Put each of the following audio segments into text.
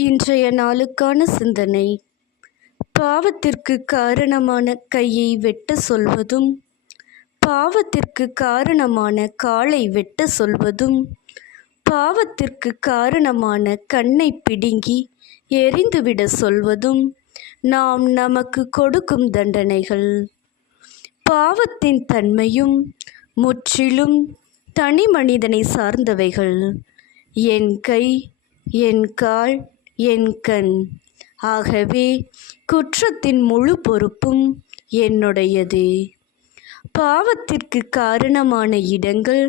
இன்றைய நாளுக்கான சிந்தனை. பாவத்திற்கு காரணமான கையை வெட்ட சொல்வதும், பாவத்திற்கு காரணமான காலை வெட்ட சொல்வதும், பாவத்திற்கு காரணமான கண்ணை பிடுங்கி எறிந்துவிட சொல்வதும் நாம் நமக்கு கொடுக்கும் தண்டனைகள். பாவத்தின் தன்மையும் முற்றிலும் தனி மனிதனை சார்ந்தவைகள். என் கை, என் கால், என் கண். ஆகவே குற்றத்தின் முழு பொறுப்பும் என்னுடையதே. பாவத்திற்கு காரணமான இடங்கள்,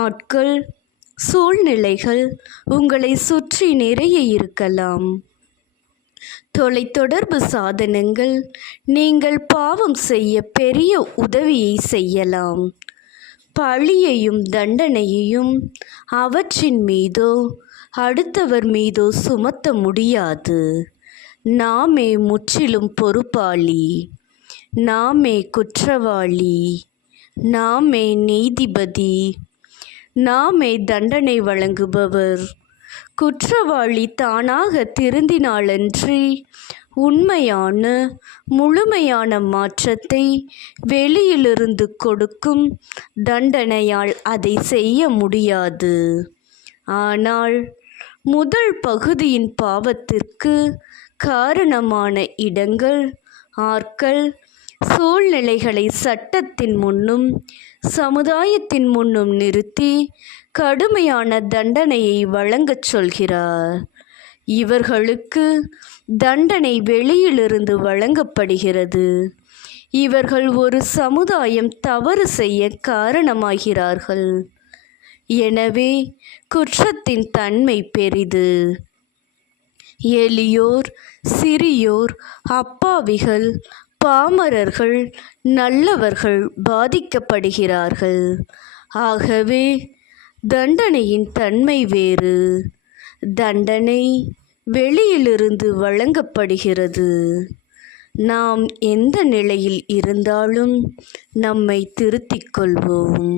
ஆட்கள், சூழ்நிலைகள் உங்களை சுற்றி நிறைய இருக்கலாம். தொலைத்தொடர்பு சாதனங்கள் நீங்கள் பாவம் செய்ய பெரிய உதவியை செய்யலாம். பழியையும் தண்டனையையும் அவற்றின் மீதோ அடுத்தவர் மீதோ சுமத்த முடியாது. நாமே முற்றிலும் பொறுப்பாளி, நாமே குற்றவாளி, நாமே நீதிபதி, நாமே தண்டனை வழங்குபவர். குற்றவாளி தானாக திருந்தினாலன்றி உண்மையான முழுமையான மாற்றத்தை வெளியிலிருந்து கொடுக்கும் தண்டனையால் அதை செய்ய முடியாது. ஆனால் முதல் பகுதியின் பாவத்திற்கு காரணமான இடங்கள், ஆட்கள், சூழ்நிலைகளை சட்டத்தின் முன்னும் சமுதாயத்தின் முன்னும் நிறுத்தி கடுமையான தண்டனையை வழங்கச் சொல்கிறார். இவர்களுக்கு தண்டனை வெளியிலிருந்து வழங்கப்படுகிறது. இவர்கள் ஒரு சமுதாயம் தவறு செய்ய காரணமாகிறார்கள். எனவே குற்றத்தின் தன்மை பெரிது. எளியோர், சிறியோர், அப்பாவிகள், பாமரர்கள், நல்லவர்கள் பாதிக்கப்படுகிறார்கள். ஆகவே தண்டனையின் தன்மை வேறு. தண்டனை வெளியிலிருந்து வழங்கப்படுகிறது. நாம் எந்த நிலையில் இருந்தாலும் நம்மை திருத்திக் கொள்வோம்.